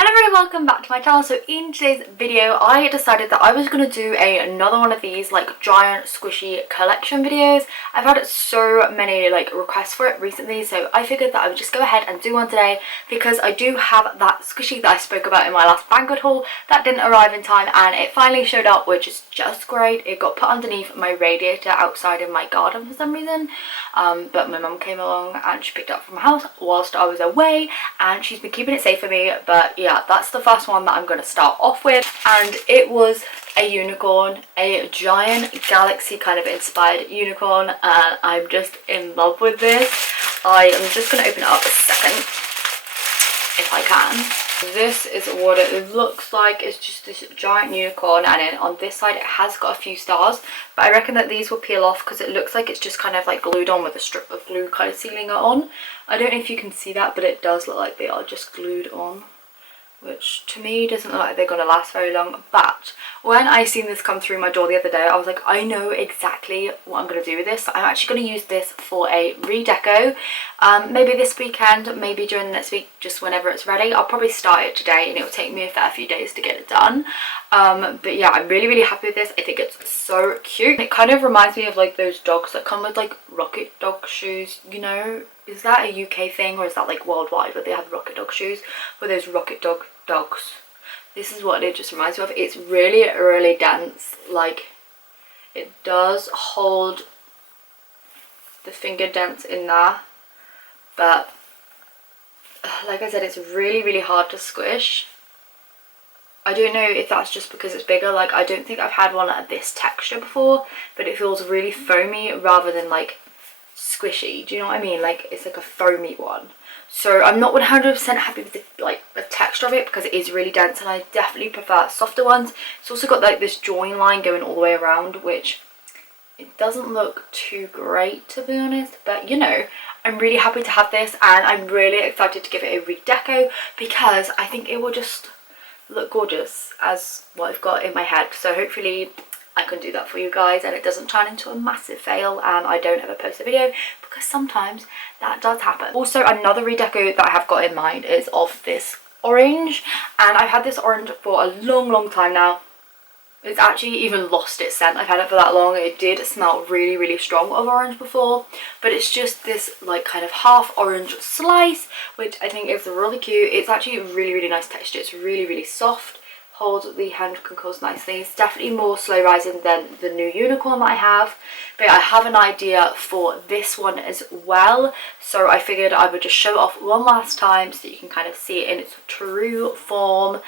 Hello everyone, welcome back to my channel. So in today's video I decided that I was going to do another one of these like giant squishy collection videos. I've had so many like requests for it recently, so I figured that I would just go ahead and do one today because I do have that squishy that I spoke about in my last Banggood haul that didn't arrive in time, and it finally showed up, which is just great. It got put underneath my radiator outside in my garden for some reason, but my mum came along and she picked it up from my house whilst I was away, and she's been keeping it safe for me. But yeah, that's the first one that I'm going to start off with, and it was a unicorn, a giant galaxy kind of inspired unicorn, and I'm just in love with this. I am just going to open it up a second if I can. This is what it looks like. It's just this giant unicorn, and then on this side it has got a few stars, but I reckon that these will peel off because it looks like it's just kind of like glued on with a strip of glue kind of sealing it on. I don't know if you can see that, but it does look like they are just glued on, which to me doesn't look like they're going to last very long. But when I seen this come through my door the other day, I was like, I know exactly what I'm going to do with this. I'm actually going to use this for a redeco, maybe this weekend, maybe during the next week, just whenever it's ready. I'll probably start it today and it will take me a fair few days to get it done. But yeah, I'm really happy with this. I think it's so cute. It kind of reminds me of like those dogs that come with like rocket dog shoes, you know. Is that a UK thing or is that like worldwide where they have rocket dog shoes with those rocket dogs? This is what it just reminds me of. It's really dense. Like, it does hold the finger dents in there, but like I said, it's really hard to squish. I don't know if that's just because it's bigger. Like, I don't think I've had one of this texture before, but it feels really foamy rather than like squishy. Do you know what I mean? Like, it's like a foamy one. So I'm not 100% happy with the texture of it because it is really dense, and I definitely prefer softer ones. It's also got like this join line going all the way around, which it doesn't look too great to be honest, but you know, I'm really happy to have this, and I'm really excited to give it a redeco because I think it will just look gorgeous as what I've got in my head. So hopefully I can do that for you guys and it doesn't turn into a massive fail and I don't ever post a video, because sometimes that does happen. Also, another redeco that I have got in mind is of this orange, and I've had this orange for a long time now. It's actually even lost its scent. I've had it for that long. It did smell really strong of orange before, but it's just this like kind of half orange slice, which I think is really cute. It's actually really nice texture. It's really soft. Holds the hand crinkles nicely. It's definitely more slow rising than the new unicorn that I have, but I have an idea for this one as well, so I figured I would just show it off one last time so you can kind of see it in its true form,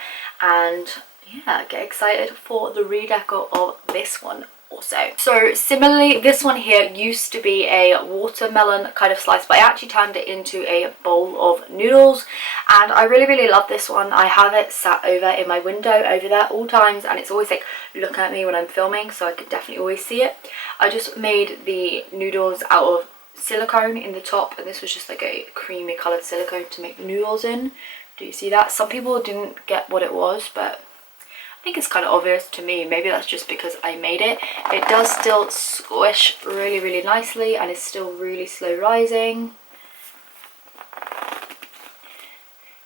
and yeah, get excited for the redeco of this one also. So similarly, this one here used to be a watermelon kind of slice, but I actually turned it into a bowl of noodles, and I really love this one. I have it sat over in my window over there all times, and it's always like looking at me when I'm filming, so I could definitely always see it. I just made the noodles out of silicone in the top, and this was just like a creamy coloured silicone to make the noodles in. Do you see that? Some people didn't get what it was, but I think it's kind of obvious to me. Maybe that's just because I made it. It does still squish really nicely, and it's still really slow rising,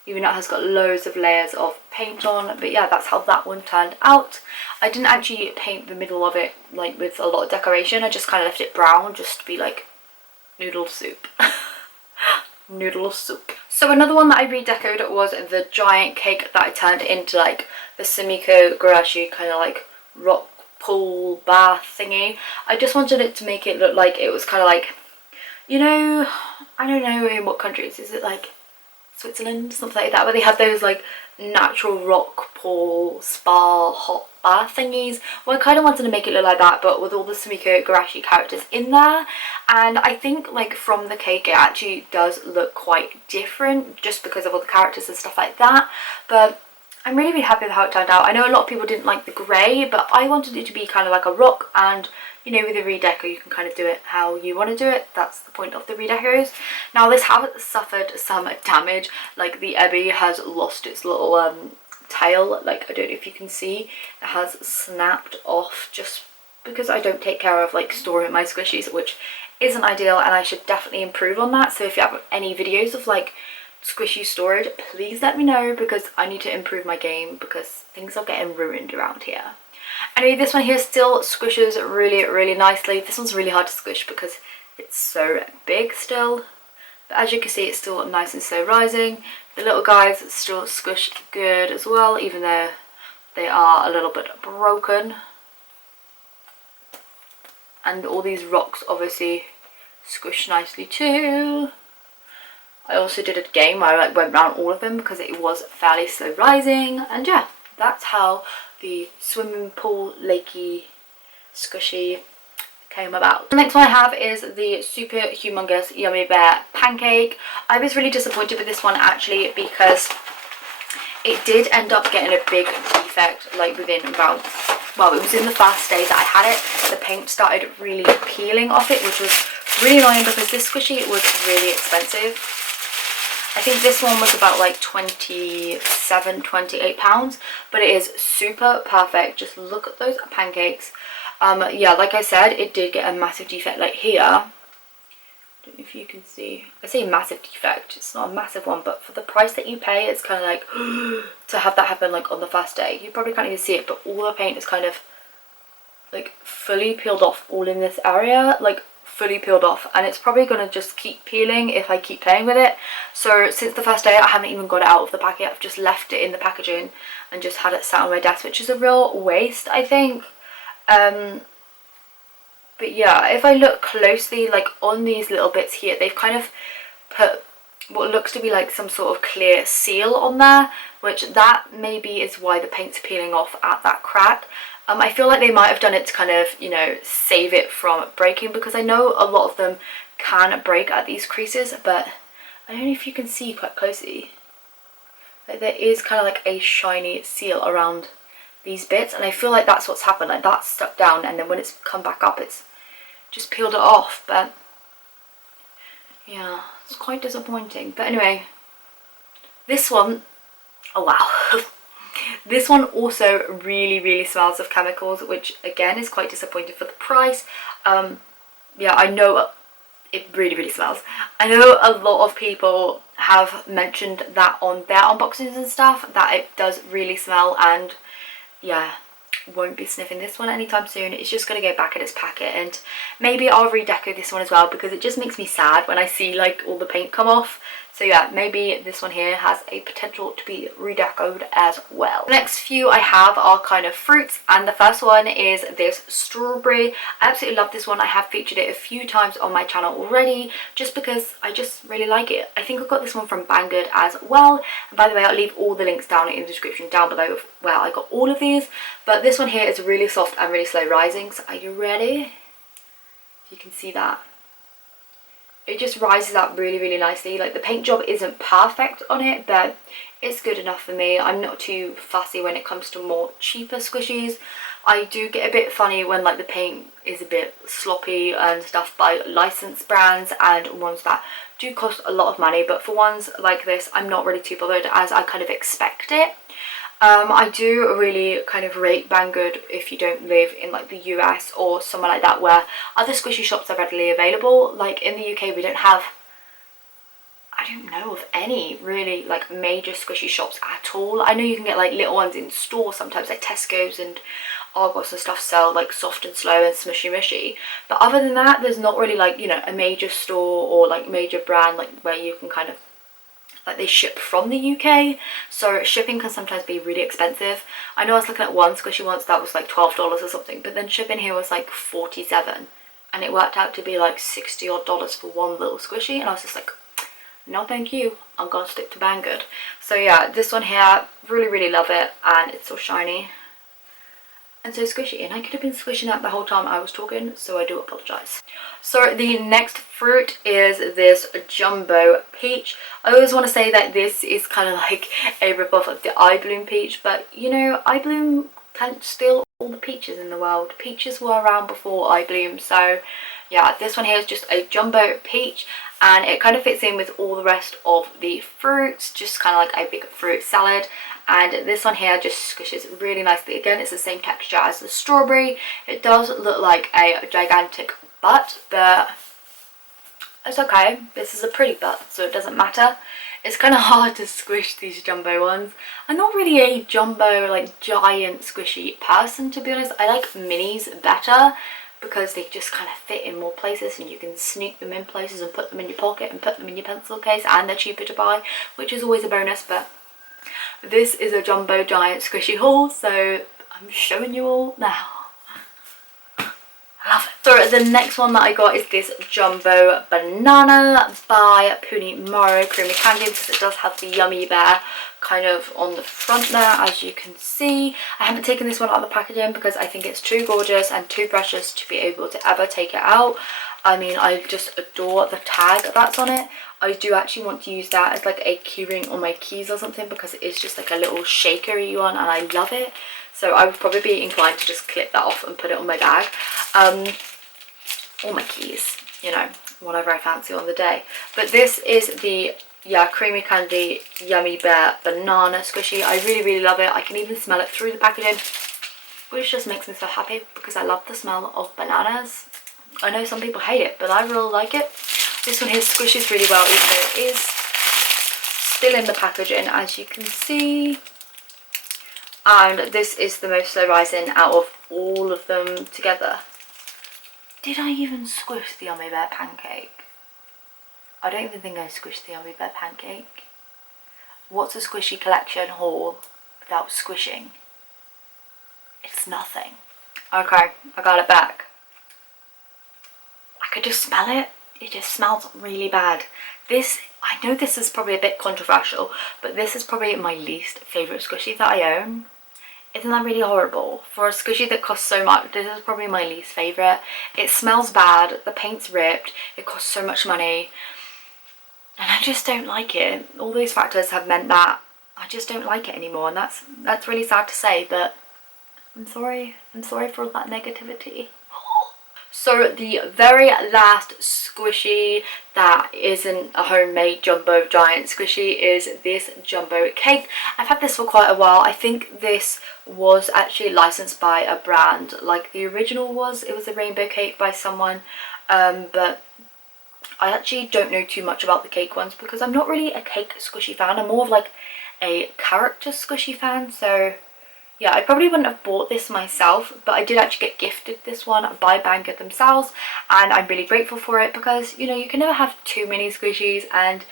even though it has got loads of layers of paint on. But yeah, that's how that one turned out. I didn't actually paint the middle of it like with a lot of decoration. I just kind of left it brown just to be like noodle soup. Noodle soup. So another one that I redecoed was the giant cake that I turned into like the Sumiko Gurashi kind of like rock pool bath thingy. I just wanted it to make it look like it was kind of like, you know, I don't know in what countries, is it like Switzerland, something like that, where they have those like natural rock pool spa hot bath thingies. Well, I kind of wanted to make it look like that, but with all the Sumiko Gurashi characters in there, and I think like from the cake it actually does look quite different just because of all the characters and stuff like that. But I'm really happy with how it turned out. I know a lot of people didn't like the grey, but I wanted it to be kind of like a rock, and you know, with a redeco you can kind of do it how you want to do it. That's the point of the redecos. Now this has suffered some damage, like the ebby has lost its little tail, like I don't know if you can see, it has snapped off just because I don't take care of like storing my squishies, which isn't ideal, and I should definitely improve on that. So if you have any videos of like squishy storage, please let me know, because I need to improve my game because things are getting ruined around here. Anyway, this one here still squishes really nicely. This one's really hard to squish because it's so big still, but as you can see, it's still nice and slow rising. The little guys still squish good as well, even though they are a little bit broken. And all these rocks obviously squish nicely too. I also did a game where I went around all of them because it was fairly slow rising. And yeah, that's how the swimming pool lakey squishy came about. The next one I have is the super humongous yummy bear pancake. I was really disappointed with this one actually, because it did end up getting a big defect like within about, well, it was in the first day that I had it. The paint started really peeling off it, which was really annoying because this squishy was really expensive. I think this one was about like £28, but it is super perfect. Just look at those pancakes. Yeah, like I said, it did get a massive defect like here. I don't know if you can see. I say massive defect, it's not a massive one, but for the price that you pay, it's kind of like to have that happen like on the first day. You probably can't even see it, but all the paint is kind of like fully peeled off all in this area, like fully peeled off, and it's probably going to just keep peeling if I keep playing with it. So since the first day, I haven't even got it out of the packet. I've just left it in the packaging and just had it sat on my desk, which is a real waste, I think. But yeah, if I look closely, like on these little bits here, they've kind of put what looks to be like some sort of clear seal on there, which that maybe is why the paint's peeling off at that crack. I feel like they might have done it to kind of, you know, save it from breaking, because I know a lot of them can break at these creases, but I don't know if you can see quite closely. Like there is kind of like a shiny seal around these bits, and I feel like that's what's happened. Like that's stuck down, and then when it's come back up, it's just peeled it off. But yeah, it's quite disappointing. But anyway, this one, oh wow. This one also really smells of chemicals, which again is quite disappointing for the price. Yeah, I know it really smells. I know a lot of people have mentioned that on their unboxings and stuff, that it does really smell, and yeah, won't be sniffing this one anytime soon. It's just going to go back in its packet, and maybe I'll redeco this one as well, because it just makes me sad when I see like all the paint come off. So yeah, maybe this one here has a potential to be redecoed as well. The next few I have are kind of fruits, and the first one is this strawberry. I absolutely love this one. I have featured it a few times on my channel already, just because I just really like it. I think I got this one from Banggood as well. And by the way, I'll leave all the links down in the description down below of where I got all of these. But this one here is really soft and really slow rising. So are you ready? You can see that. It just rises up really nicely. Like the paint job isn't perfect on it, but it's good enough for me. I'm not too fussy when it comes to more cheaper squishies. I do get a bit funny when like the paint is a bit sloppy and stuff by licensed brands and ones that do cost a lot of money, but for ones like this, I'm not really too bothered, as I kind of expect it. I do really kind of rate Banggood if you don't live in like the US or somewhere like that where other squishy shops are readily available. Like in the UK, we don't have, I don't know of any really like major squishy shops at all. I know you can get like little ones in stores sometimes, like Tesco's and Argos and stuff sell like soft and slow and smushy mushy, but other than that, there's not really like, you know, a major store or like major brand like where you can kind of, like they ship from the UK, so shipping can sometimes be really expensive. I know I was looking at one squishy once that was like $12 or something, but then shipping here was like $47, and it worked out to be like $60 odd for one little squishy, and I was just like, no thank you, I'm gonna stick to Banggood. So yeah, this one here, really love it, and it's so shiny and so squishy, and I could have been squishing that the whole time I was talking, so I do apologise. So the next fruit is this jumbo peach. I always want to say that this is kind of like a rip-off of the I Bloom peach, but you know, I Bloom can't steal all the peaches in the world. Peaches were around before I Bloom, so yeah, this one here is just a jumbo peach, and it kind of fits in with all the rest of the fruits, just kind of like a big fruit salad. And this one here just squishes really nicely. Again, it's the same texture as the strawberry. It does look like a gigantic butt, but it's okay. This is a pretty butt, so it doesn't matter. It's kind of hard to squish these jumbo ones. I'm not really a jumbo, like giant squishy person, to be honest. I like minis better because they just kind of fit in more places and you can sneak them in places and put them in your pocket and put them in your pencil case, and they're cheaper to buy, which is always a bonus. But this is a jumbo giant squishy haul, so I'm showing you all now. Love it. So the next one that I got is this jumbo banana by Maro creamy candy, because it does have the yummy bear kind of on the front there, as you can see. I haven't taken this one out of the packaging because I think it's too gorgeous and too precious to be able to ever take it out. I mean, I just adore the tag that's on it. I do actually want to use that as like a keyring on my keys or something, because it is just like a little shakery one and I love it. So I would probably be inclined to just clip that off and put it on my bag. Or my keys, you know, whatever I fancy on the day. But this is the, yeah, creamy candy yummy bear banana squishy. I really love it. I can even smell it through the packaging, which just makes me so happy because I love the smell of bananas. I know some people hate it, but I really like it. This one here squishes really well, even though it is still in the packaging, as you can see. And this is the most slow rising out of all of them together. Did I even squish the Yummy Bear Pancake? I don't even think I squished the Yummy Bear Pancake. What's a squishy collection haul without squishing? It's nothing. Okay, I got it back. I could just smell it. It just smells really bad. This, I know this is probably a bit controversial, but this is probably my least favourite squishy that I own. Isn't that really horrible? For a squishy that costs so much, this is probably my least favourite. It smells bad, the paint's ripped, it costs so much money, and I just don't like it. All those factors have meant that I just don't like it anymore, and that's really sad to say, but I'm sorry for all that negativity. So the very last squishy that isn't a homemade jumbo giant squishy is this jumbo cake. I've had this for quite a while. I think this was actually licensed by a brand like the original was. It was a rainbow cake by someone, but I actually don't know too much about the cake ones because I'm not really a cake squishy fan. I'm more of like a character squishy fan, so yeah, I probably wouldn't have bought this myself, but I did actually get gifted this one by Pancake themselves, and I'm really grateful for it because, you know, you can never have too many squishies, and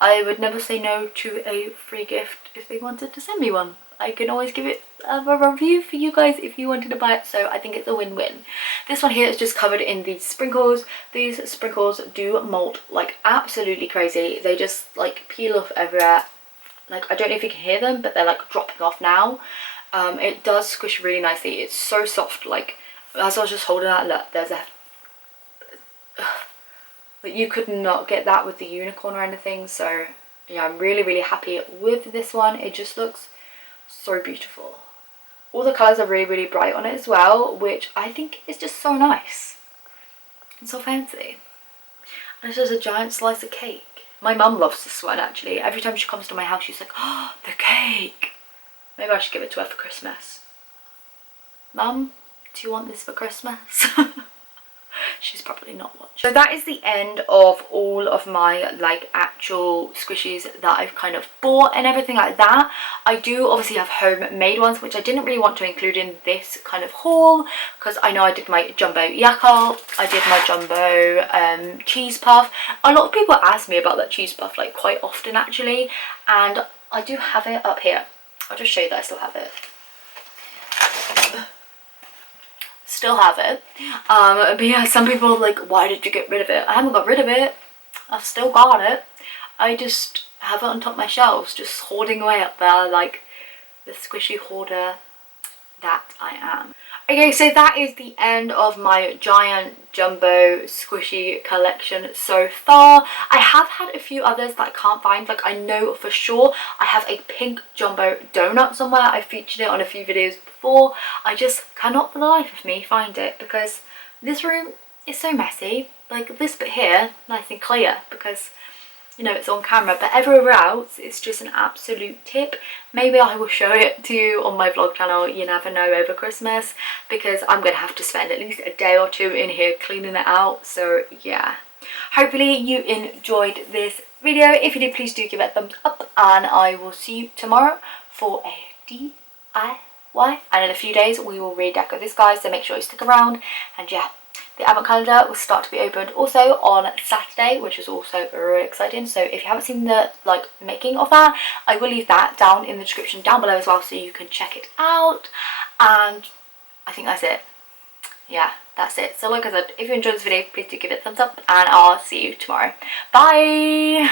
I would never say no to a free gift if they wanted to send me one. I can always give it a review for you guys if you wanted to buy it, so I think it's a win-win. This one here is just covered in these sprinkles. These sprinkles do molt like absolutely crazy. They just like peel off everywhere. Like, I don't know if you can hear them, but they're like dropping off now. It does squish really nicely. It's so soft. Like, as I was just holding that, look, there's a like, you could not get that with the unicorn or anything. So yeah, I'm really happy with this one. It just looks so beautiful. All the colours are really bright on it as well, which I think is just so nice and so fancy. And it's just a giant slice of cake. My mum loves this one actually. Every time she comes to my house she's like, oh, the cake. Maybe I should give it to her for Christmas. Mum, do you want this for Christmas? She's probably not watching. So that is the end of all of my like actual squishies that I've kind of bought and everything like that. I do obviously have homemade ones, which I didn't really want to include in this kind of haul because I know I did my jumbo yakult, I did my jumbo cheese puff. A lot of people ask me about that cheese puff like quite often actually, and I do have it up here. I'll just show you that I still have it. Still have it. But yeah, some people are like, why did you get rid of it? I haven't got rid of it. I've still got it. I just have it on top of my shelves, just hoarding away up there like the squishy hoarder that I am. Okay, so that is the end of my giant jumbo squishy collection so far. I have had a few others that I can't find. Like, I know for sure I have a pink jumbo donut somewhere. I featured it on a few videos before. I just cannot for the life of me find it because this room is so messy. Like, this bit here, nice and clear because, you know, it's on camera, but everywhere else it's just an absolute tip. Maybe I will show it to you on my vlog channel, you never know, over Christmas, because I'm gonna have to spend at least a day or two in here cleaning it out. So yeah, hopefully you enjoyed this video. If you did, please do give it a thumbs up, and I will see you tomorrow for a DIY. And in a few days we will redecorate this, guys, so make sure you stick around. And yeah, the advent calendar will start to be opened also on Saturday, which is also really exciting. So if you haven't seen the making of that, I will leave that down in the description down below as well, so you can check it out. And I think that's it. Yeah, that's it. So like I said, if you enjoyed this video, please do give it a thumbs up, and I'll see you tomorrow. Bye!